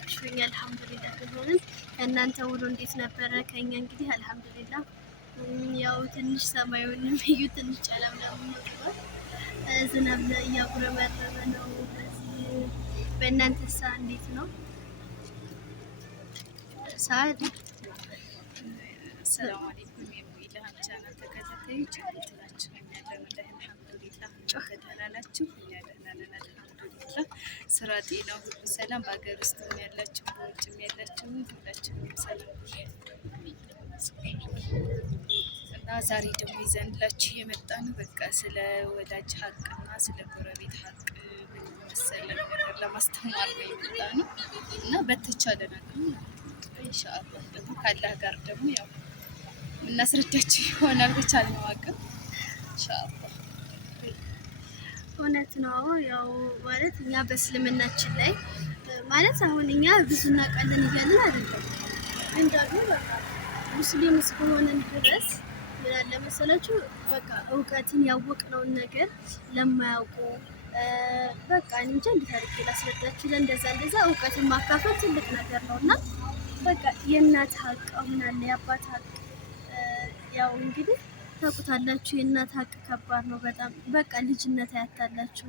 አላችሁኝ? አልሐምዱሊላህ ቢሆንም እናንተ ውሎ እንዴት ነበረ? ከኛ እንግዲህ አልሐምዱሊላህ ያው ትንሽ ሰማዩንም እዩ ትንሽ ጨለምለም ነው። ዝናብ እያጉረመረመ ነው። በእናንተሳ እንዴት ነው? ሰዓት ሰላም አለይኩም የሚላህ ቻናል ተከታታዮች እንዴት ናችሁ? እኛ ደህና ነን አልሐምዱሊላህ። ደህና ናችሁ? እኛ ደህና ነን አልሐምዱሊላህ። ስራ፣ ጤና ሁሉ ሰላም። በሀገር ውስጥም ያላችሁ በውጭም ያላችሁ ሁላችሁም ሰላም እና ዛሬ ደግሞ ይዘንላችሁ የመጣ ነው በቃ ስለ ወዳጅ ሀቅና ስለ ጎረቤት ሀቅ መሰለ ነገር ለማስተማር ነው የመጣ ነው እና በተቻለ ነገር ኢንሻአላህ ደግሞ ካላህ ጋር ደግሞ ያው እናስረዳችሁ ይሆናል በቻልነው አቅም ኢንሻአላህ። እውነት ነው። ያው ማለት እኛ በእስልምናችን ላይ ማለት አሁን እኛ ብዙ እናውቃለን እያልን አይደለም፣ ግን ደግሞ በቃ ሙስሊም እስከሆነን ድረስ ምን አለ መሰላችሁ በቃ እውቀትን ያወቅነውን ነገር ለማያውቁ በቃ እንጃ እንዴት አድርጌ ላስረዳችሁ፣ ለእንደዛ እውቀትን ማካፈል ትልቅ ነገር ነው እና በቃ የእናት ሀቅ አሁን አለ፣ የአባት ሀቅ ያው እንግዲህ ታውቁታላችሁ። የእናት ሀቅ ከባድ ነው በጣም በቃ ልጅነት አያታላችሁ፣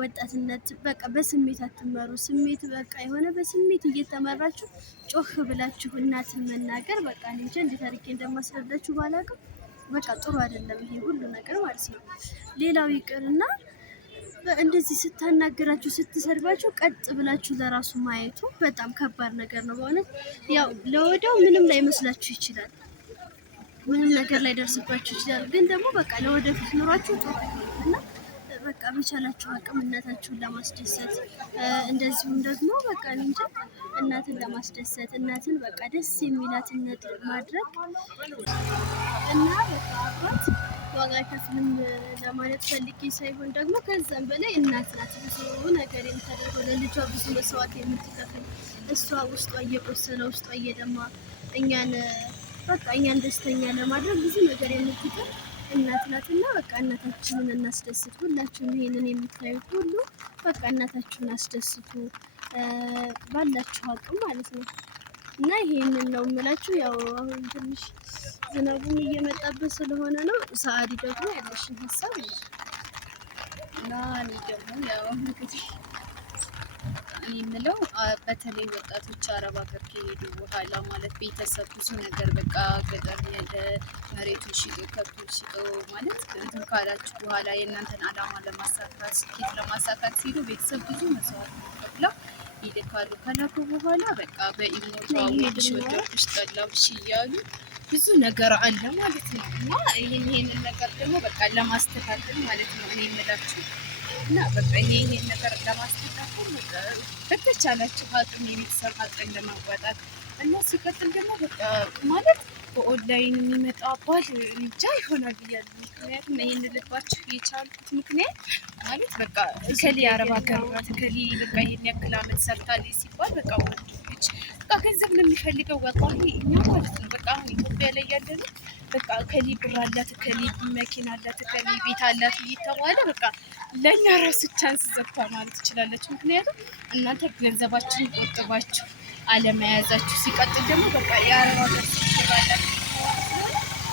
ወጣትነት በቃ በስሜት አትመሩ። ስሜት በቃ የሆነ በስሜት እየተመራችሁ ጮህ ብላችሁ እናትን መናገር በቃ እንጃ እንዴት አድርጌ እንደማስረዳችሁ ባላውቅም በቃ ጥሩ አይደለም ይሄ ሁሉ ነገር ማለት ነው። ሌላው ይቅርና እንደዚህ ስታናግራችሁ ስትሰርባችሁ ቀጥ ብላችሁ ለራሱ ማየቱ በጣም ከባድ ነገር ነው በእውነት። ያው ለወዲያው ምንም ላይ መስላችሁ ይችላል፣ ምንም ነገር ላይ ደርስባችሁ ይችላል፣ ግን ደግሞ በቃ ለወደፊት ኑሯችሁ ጥሩ እና በቃ በቻላችሁ አቅም እናታችሁን ለማስደሰት እንደዚሁም ደግሞ በቃ እንጂ እናትን ለማስደሰት እናትን በቃ ደስ የሚላትን ነገር ማድረግ እና በቃ አባት ዋጋ አይከፍልም ለማለት ፈልጌ ሳይሆን ደግሞ ከዛም በላይ እናት ናት ብዙ ነገር የምታደርገው ለልጇ ብዙ መስዋዕት የምትከፍል እሷ ውስጧ እየቆሰለ ውስጧ እየደማ እኛን በቃ እኛን ደስተኛ ለማድረግ ብዙ ነገር የምትጥር እናት ናትና በቃ እናታችንን እናስደስት። ሁላችሁም ይሄንን የምታዩት ሁሉ በቃ እናታችሁን አስደስቱ ባላችሁ አቅም ማለት ነው። እና ይሄንን ነው የምላችሁ። ያው አሁን ትንሽ ዝናቡም እየመጣበት ስለሆነ ነው። ሰዓዲ ደግሞ ያለሽን ሀሳብ እና እኔ ደግሞ ያው እንግዲህ እኔ የምለው በተለይ ወጣቶች አረብ ሀገር ከሄዱ በኋላ ማለት ቤተሰብ ብዙ ነገር በቃ ገጠር ያለ መሬቱን ሽጦ ከብቱን ሽጦ ማለት እንትን ካላችሁ በኋላ የእናንተን አላማ ለማሳካት ስኬት ለማሳካት ሲሉ ቤተሰብ ብዙ መስዋዕት ከፍለው ይልካሉ። ከላኩ በኋላ በቃ በኢሞቷ ወይሽ ወደሽ ጠላብሽ እያሉ ብዙ ነገር አለ ማለት ነው። እና ይሄንን ነገር ደግሞ በቃ ለማስተካከል ማለት ነው እኔ የምላችሁ እና በቃ ይሄን ነገር ለማስተካከል በተቻላችሁ አቅም የቤተሰብ አቅም ለማዋጣት እና ሲቀጥል ደግሞ በቃ ማለት በኦንላይን የሚመጣ ባል እንጃ ይሆናል ብያለሁ። ምክንያቱም ይሄን ልባችሁ የቻልኩት ምክንያት ማለት በቃ እከሌ አረብ ሀገር ናት እከሌ በቃ ይሄን ያክል አመት ሰርታለች ሲባል በቃ ወንዶች በቃ ገንዘብ ነው የሚፈልገው ወላሂ እኛ ማለት ነው በቃ አሁን ኢትዮጵያ ላይ ያለነው በቃ እከሌ ብር አላት እከሌ መኪና አላት እከሌ ቤት አላት እየተባለ በቃ ለእኛ ራሱ ቻንስ ዘግታ ማለት ትችላለች። ምክንያቱም እናንተ ገንዘባችሁን ቆጥባችሁ አለመያዛችሁ ሲቀጥል ደግሞ በቃ የአረብ ሀገር ሲባላችሁ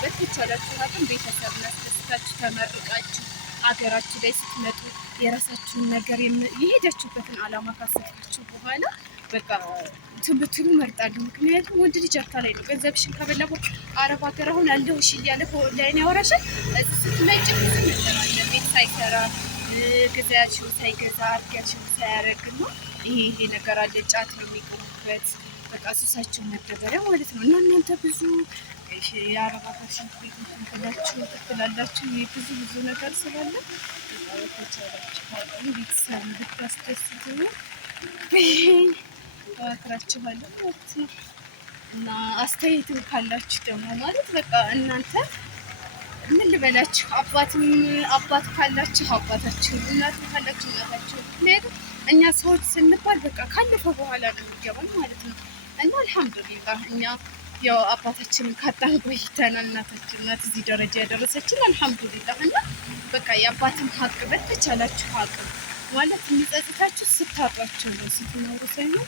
በተቻላችሁ አቅም ቤተሰብ አስደስታችሁ ተመርቃችሁ ሀገራችሁ ላይ ስትመጡ የራሳችሁን ነገር የሄዳችሁበትን አላማ ካሰባችሁ በኋላ በቃ ትምህርቱን መርጣለሁ። ምክንያቱም ወንድ ልጅ አርታ ላይ ነው ገንዘብሽን ከበላ አረብ ሀገር አሁን አለሁሽ እያለ በኦንላይን ያወራሻል። ስትመጪ ብዙ ነገር አለ ቤት ሳይሰራ ገዛያችሁ ሳይገዛ አድርጊያችሁ ሳያደርግ ነው ይሄ ነገር አለ። ጫት ነው የሚቆሙበት በቃ ሱሳቸው መደበሪያ ማለት ነው። እና እናንተ ብዙ የአረብ ሀገር ሽንት ቤት ብላችሁ ትላላችሁ ብዙ ነገር ስላለ ተቻላችሁ ቤተሰብ ብታስደስቱ እመክራችኋለሁ ማለት ነው። እና አስተያየትም ካላችሁ ደግሞ ማለት በቃ እናንተ ምን ልበላችሁ አባት ካላችሁ አባታችሁ እናት ካላችሁ እናታችሁ። ምክንያቱም እኛ ሰዎች ስንባል በቃ ካለፈ በኋላ ነው የሚገባን ማለት ነው። እና አልሐምዱሊላህ እኛ ያው አባታችንን ካጣን ቆይተናል። እናታችን ናት እዚህ ደረጃ ያደረሰችን አልሐምዱሊላህ። እና በቃ የአባትን ሀቅ በተቻላችሁ ሀቅ ማለት የሚጸጽታችሁ ስታጧቸው ነው ስትኖሩ ሳይሆን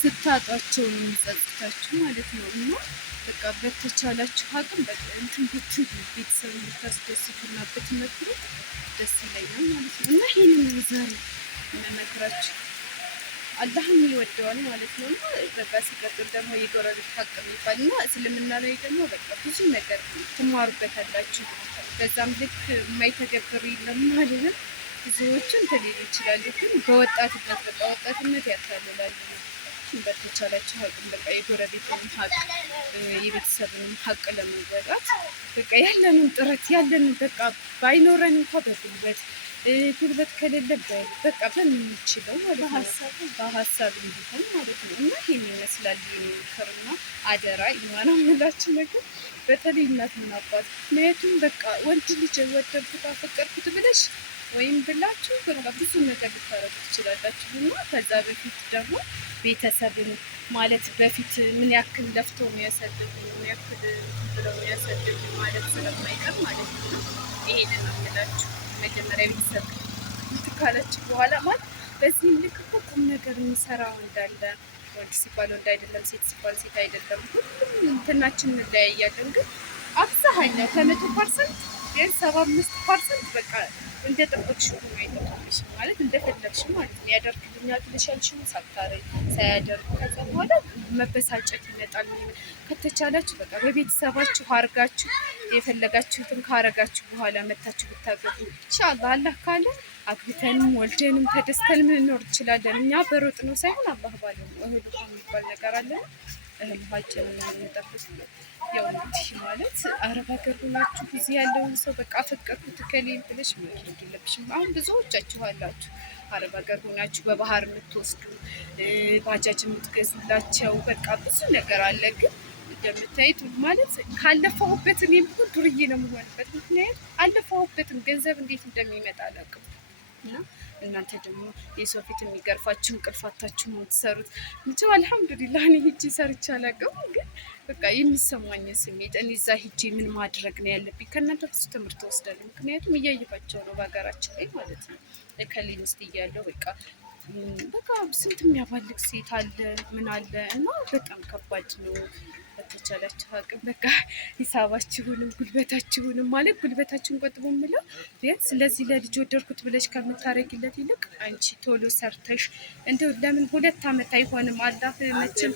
ስታጧቸው ነው የሚጸጽታችሁ ማለት ነው። እና በቃ በተቻላችሁ አቅም በቃ እንትን ብትሉ ቤተሰብ ብታስደስቱና ብትመክሩ ደስ ይለኛል ማለት ነው። እና ይሄንን ዛሬ የምመክራችሁ አላህም ይወደዋል ማለት ነው። እና በቃ ሲቀጥል ደግሞ የጎረቤት ሀቅ የሚባል እና እስልምና ላይ ደግሞ በቃ ብዙ ነገር ትማሩበታላችሁ። በዛም ልክ የማይተገብሩ የለም ማለት ብዙዎቹን እንትን ሊሉ ይችላሉ። ግን በወጣትነት በቃ ወጣትነት ያታልላሉ። በተቻላችሁ አቅም በቃ የጎረቤትን ሀቅ የቤተሰብንም ሀቅ ለመወጣት በቃ ያለንን ጥረት ያለንን በቃ ባይኖረን እንኳ ጉልበት ከሌለ በቃ በምንችለው ማለት ነው በሀሳብ እንዲሆን ማለት ነው። እና ይህን ይመስላል ምክርና አደራ ኢማና ምላችሁ ነገር በተለይ እናትና አባት። ምክንያቱም በቃ ወንድ ልጅ ወደድኩት አፈቀርኩት ብለሽ ወይም ብላችሁ በቃ ብዙ ነገር ልታረጉ ትችላላችሁ። እና ከዛ በፊት ደግሞ ቤተሰብን ማለት በፊት ምን ያክል ለፍቶ የሚያሳድግ ምን ያክል ብለው የሚያሳድግ ማለት ስለማይቀር ማለት ነው። ይሄንን ነው የምላችሁ። መጀመሪያ ቤተሰብ ካላችሁ በኋላ ማለት በዚህም ልክ እኮ ቁም ነገር የሚሰራው እንዳለ ወንድ ሲባል ወንድ አይደለም፣ ሴት ሲባል ሴት አይደለም። ሁሉም እንትናችን እንለያያለን። ግን አብዛኛው ከ100% ቢያንስ 75% በቃ እንደ ጠበቅሽው ነው አይጠበቅሽ ማለት እንደፈለግሽ ማለት ነው። ያደርግልኛል ብለሽ ያልሽውን ሳያደርግ ከዛ በኋላ መበሳጨት ይመጣል። ከተቻላችሁ በቃ በቤተሰባችሁ አርጋችሁ የፈለጋችሁትን ካረጋችሁ በኋላ መታችሁ ብታገቡ ኢንሻአላህ አላህ ካለ አግብተንም ወልደንም ተደስተንም ልንኖር እንችላለን። እኛ በሮጥ ነው ሳይሆን አላህ ባለው እህል ውሃ የሚባል ነገር አለ። እህል ውሃችንን የምንጠብቅ ያው እንግዲህ ማለት አረብ ሀገር ሆናችሁ ጊዜ ያለውን ሰው በቃ ፈቀድኩት ከሌም ብለሽ መሄድ የለብሽም። አሁን ብዙዎቻችሁ አላችሁ አረብ ሀገር ሆናችሁ በባህር የምትወስዱ ባጃጅ የምትገዙላቸው በቃ ብዙ ነገር አለ። ግን እንደምታዩት ማለት ካለፈሁበት እኔም እኮ ዱርዬ ነው የምሆንበት። ምክንያት አለፈሁበትም ገንዘብ እንዴት እንደሚመጣ አላውቅም። እና እናንተ ደግሞ የሰው ፊት የሚገርፋችሁ እንቅልፋታችሁ ነው የምትሰሩት። እንጂ አልሐምዱሊላህ እኔ ሂጂ ሰርቼ አላውቅም። ግን በቃ የሚሰማኝ ስሜት እኔ እዛ ሂጂ ምን ማድረግ ነው ያለብኝ? ከእናንተ ብዙ ትምህርት ወስዳለሁ። ምክንያቱም እያየኋቸው ነው በሀገራችን ላይ ማለት ነው። ከሌ ምስት እያለው በቃ ስንት የሚያባልግ ሴት አለ ምን አለ እና በጣም ከባድ ነው። በተቻላችሁ አቅም በቃ ሂሳባችሁንም ጉልበታችሁንም ማለት ጉልበታችሁን ቆጥቦ የምለው ቢያንስ ስለዚህ ለልጅ ወደድኩት ብለሽ ከምታረጊለት ይልቅ አንቺ ቶሎ ሰርተሽ እንደው ለምን 2 ዓመት አይሆንም? አላህ መቼም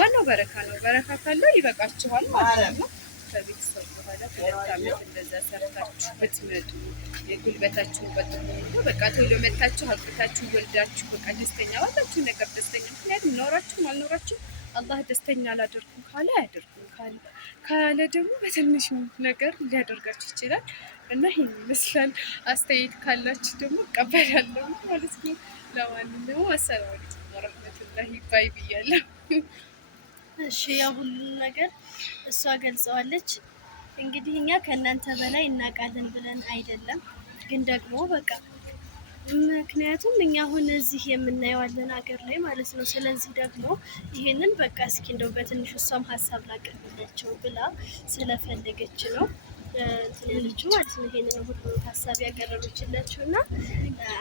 ዋናው በረካ ነው። በረካ ካለው ይበቃችኋል ማለት ነው። ከቤተሰብ በኋላ 2 ዓመት እንደዛ ሰርታችሁ ብትመጡ የጉልበታችሁን ቆጥቦ በቃ ቶሎ መታችሁ አግብታችሁ ወልዳችሁ በቃ ደስተኛ ዋላችሁ ነገር ደስተኛ ምክንያቱም ኖራችሁም አልኖራችሁም አላህ ደስተኛ አላደርኩም ካለ አያደርኩም ካለ ደግሞ በትንሽ ነገር ሊያደርጋችሁ ይችላል። እና ይህን ይመስላል። አስተያየት ካላችሁ ደግሞ እቀበላለሁ ማለት ነው። ለማንኛውም አሰላሙ አለይኩም ወረህመቱላሂ ባይ ብያለሁ። እሺ ያው ሁሉም ነገር እሷ ገልጸዋለች። እንግዲህ እኛ ከእናንተ በላይ እናውቃለን ብለን አይደለም፣ ግን ደግሞ በቃ ምክንያቱም እኛ አሁን እዚህ የምናየዋለን ሀገር ላይ ማለት ነው። ስለዚህ ደግሞ ይሄንን በቃ እስኪ እንደው በትንሹ እሷም ሀሳብ ላቅርብላቸው ብላ ስለፈለገች ነው እንትን ያለችው ማለት ነው። ይሄንን ሁሉ ሀሳብ ያቀረበችላችሁ እና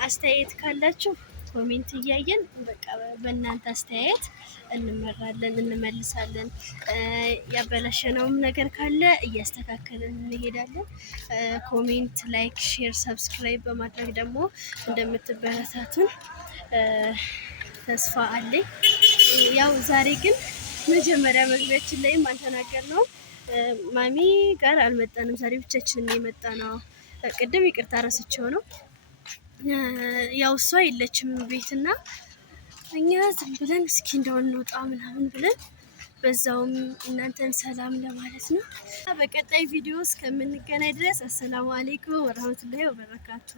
አስተያየት ካላችሁ ኮሜንት እያየን በቃ በእናንተ አስተያየት እንመራለን፣ እንመልሳለን። ያበላሸነውም ነገር ካለ እያስተካከልን እንሄዳለን። ኮሜንት፣ ላይክ፣ ሼር፣ ሰብስክራይብ በማድረግ ደግሞ እንደምትበረታቱን ተስፋ አለኝ። ያው ዛሬ ግን መጀመሪያ መግቢያችን ላይም አልተናገርነውም። ማሚ ጋር አልመጣንም። ዛሬ ብቻችንን የመጣ ነው። ቅድም ይቅርታ ረስቸው ነው ያው እሷ የለችም ቤትና እኛ ዝም ብለን እስኪ እንደው እንውጣ ምናምን ብለን በዛውም እናንተን ሰላም ለማለት ነው። በቀጣይ ቪዲዮ እስከምንገናኝ ድረስ አሰላሙ አለይኩም ወራህመቱላሂ ወበረካቱ።